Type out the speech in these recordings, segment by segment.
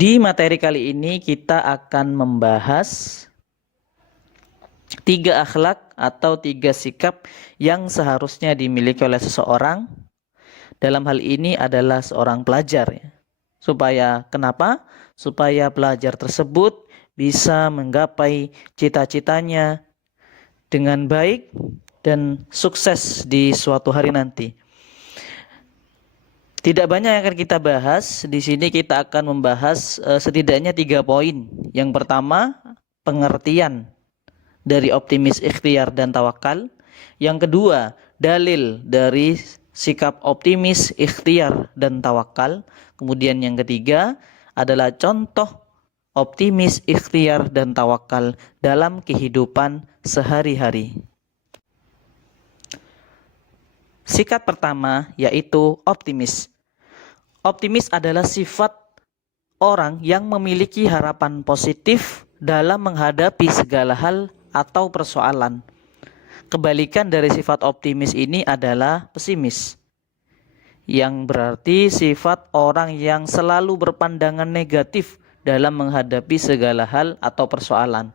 Di materi kali ini kita akan membahas 3 akhlak atau 3 sikap yang seharusnya dimiliki oleh seseorang. Dalam hal ini adalah seorang pelajar. Supaya kenapa? Supaya pelajar tersebut bisa menggapai cita-citanya dengan baik dan sukses di suatu hari nanti. Tidak banyak yang akan kita bahas. Di sini kita akan membahas setidaknya 3 poin. Yang pertama, pengertian dari optimis, ikhtiar, dan tawakal. Yang kedua, dalil dari sikap optimis, ikhtiar, dan tawakal. Kemudian yang ketiga adalah contoh optimis, ikhtiar, dan tawakal dalam kehidupan sehari-hari. Sikap pertama yaitu optimis. Optimis adalah sifat orang yang memiliki harapan positif dalam menghadapi segala hal atau persoalan. Kebalikan dari sifat optimis ini adalah pesimis, yang berarti sifat orang yang selalu berpandangan negatif dalam menghadapi segala hal atau persoalan.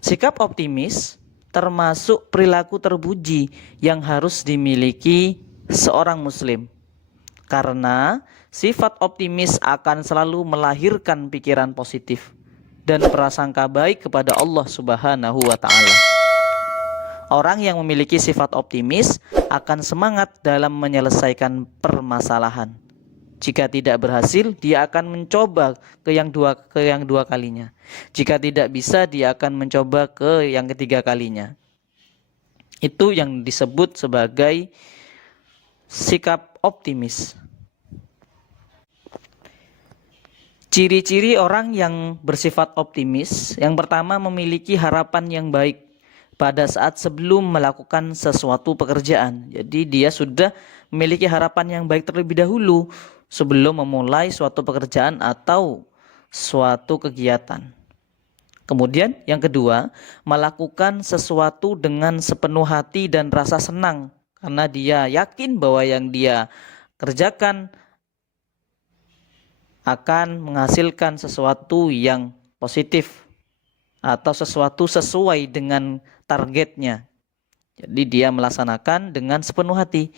Sikap optimis termasuk perilaku terpuji yang harus dimiliki seorang muslim. Karena sifat optimis akan selalu melahirkan pikiran positif dan prasangka baik kepada Allah Subhanahu wa taala. Orang yang memiliki sifat optimis akan semangat dalam menyelesaikan permasalahan. Jika tidak berhasil, dia akan mencoba ke yang dua kalinya. Jika tidak bisa, dia akan mencoba ke yang ketiga kalinya. Itu yang disebut sebagai sikap optimis. Ciri-ciri orang yang bersifat optimis, yang pertama memiliki harapan yang baik pada saat sebelum melakukan sesuatu pekerjaan. Jadi dia sudah memiliki harapan yang baik terlebih dahulu sebelum memulai suatu pekerjaan atau suatu kegiatan. Kemudian yang kedua, melakukan sesuatu dengan sepenuh hati dan rasa senang karena dia yakin bahwa yang dia kerjakan akan menghasilkan sesuatu yang positif atau sesuatu sesuai dengan targetnya. Jadi dia melaksanakan dengan sepenuh hati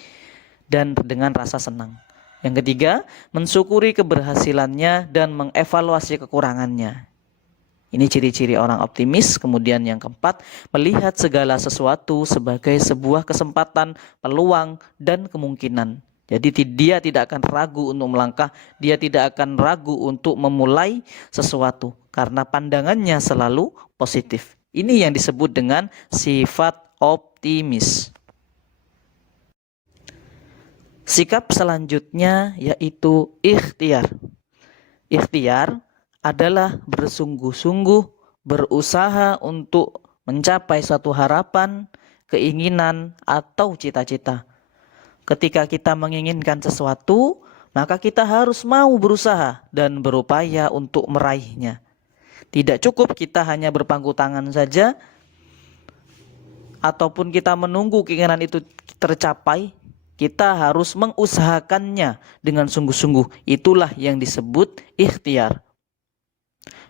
dan dengan rasa senang. Yang ketiga, mensyukuri keberhasilannya dan mengevaluasi kekurangannya. Ini ciri-ciri orang optimis. Kemudian yang keempat, melihat segala sesuatu sebagai sebuah kesempatan, peluang, dan kemungkinan. Jadi dia tidak akan ragu untuk melangkah, dia tidak akan ragu untuk memulai sesuatu karena pandangannya selalu positif. Ini yang disebut dengan sifat optimis. Sikap selanjutnya yaitu ikhtiar. Ikhtiar adalah bersungguh-sungguh berusaha untuk mencapai suatu harapan, keinginan, atau cita-cita. Ketika kita menginginkan sesuatu, maka kita harus mau berusaha dan berupaya untuk meraihnya. Tidak cukup kita hanya berpangku tangan saja, ataupun kita menunggu keinginan itu tercapai. Kita harus mengusahakannya dengan sungguh-sungguh. Itulah yang disebut ikhtiar.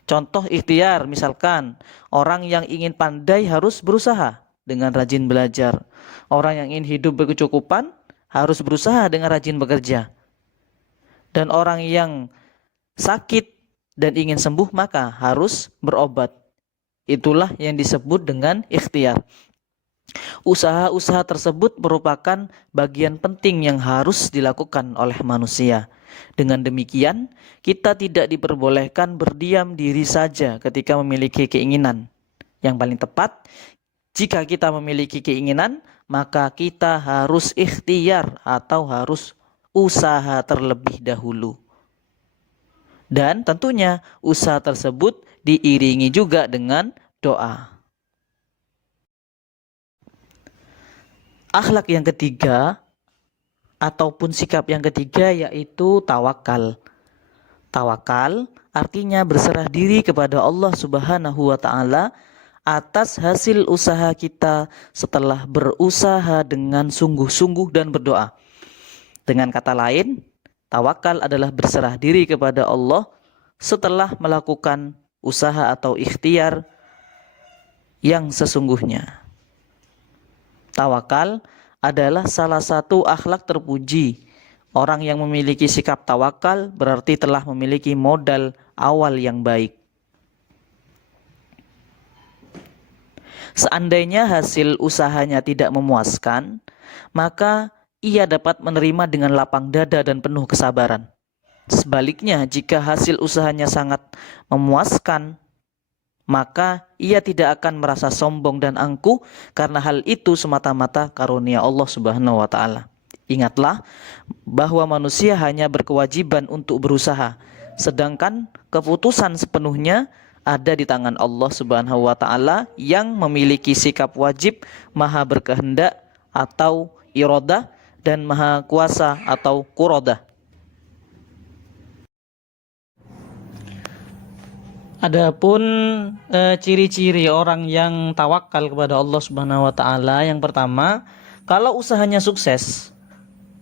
Contoh ikhtiar, misalkan orang yang ingin pandai harus berusaha dengan rajin belajar. Orang yang ingin hidup berkecukupan harus berusaha dengan rajin bekerja. Dan orang yang sakit dan ingin sembuh maka harus berobat. Itulah yang disebut dengan ikhtiar. Usaha-usaha tersebut merupakan bagian penting yang harus dilakukan oleh manusia. Dengan demikian, kita tidak diperbolehkan berdiam diri saja ketika memiliki keinginan. Yang paling tepat, jika kita memiliki keinginan, maka kita harus ikhtiar atau harus usaha terlebih dahulu. Dan tentunya usaha tersebut diiringi juga dengan doa. Akhlak yang ketiga ataupun sikap yang ketiga yaitu tawakal. Tawakal artinya berserah diri kepada Allah Subhanahu wa taala atas hasil usaha kita setelah berusaha dengan sungguh-sungguh dan berdoa. Dengan kata lain, tawakal adalah berserah diri kepada Allah setelah melakukan usaha atau ikhtiar yang sesungguhnya. Tawakal adalah salah satu akhlak terpuji. Orang yang memiliki sikap tawakal berarti telah memiliki modal awal yang baik. Seandainya hasil usahanya tidak memuaskan, maka ia dapat menerima dengan lapang dada dan penuh kesabaran. Sebaliknya, jika hasil usahanya sangat memuaskan, maka ia tidak akan merasa sombong dan angkuh karena hal itu semata-mata karunia Allah Subhanahu wa taala. Ingatlah bahwa manusia hanya berkewajiban untuk berusaha, sedangkan keputusan sepenuhnya ada di tangan Allah Subhanahu wa taala yang memiliki sikap wajib, maha berkehendak atau iradah, dan maha kuasa atau quradah. Adapun ciri-ciri orang yang tawakal kepada Allah Subhanahu wa taala, yang pertama, kalau usahanya sukses,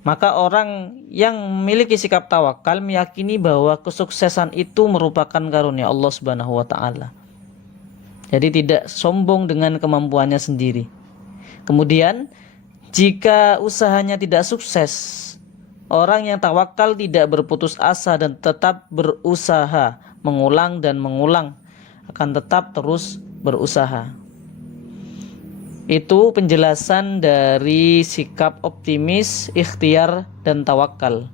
maka orang yang memiliki sikap tawakal meyakini bahwa kesuksesan itu merupakan karunia Allah Subhanahu wa taala. Jadi tidak sombong dengan kemampuannya sendiri. Kemudian, jika usahanya tidak sukses, orang yang tawakal tidak berputus asa dan tetap berusaha, mengulang dan mengulang, akan tetap terus berusaha. Itu penjelasan dari sikap optimis, ikhtiar, dan tawakal.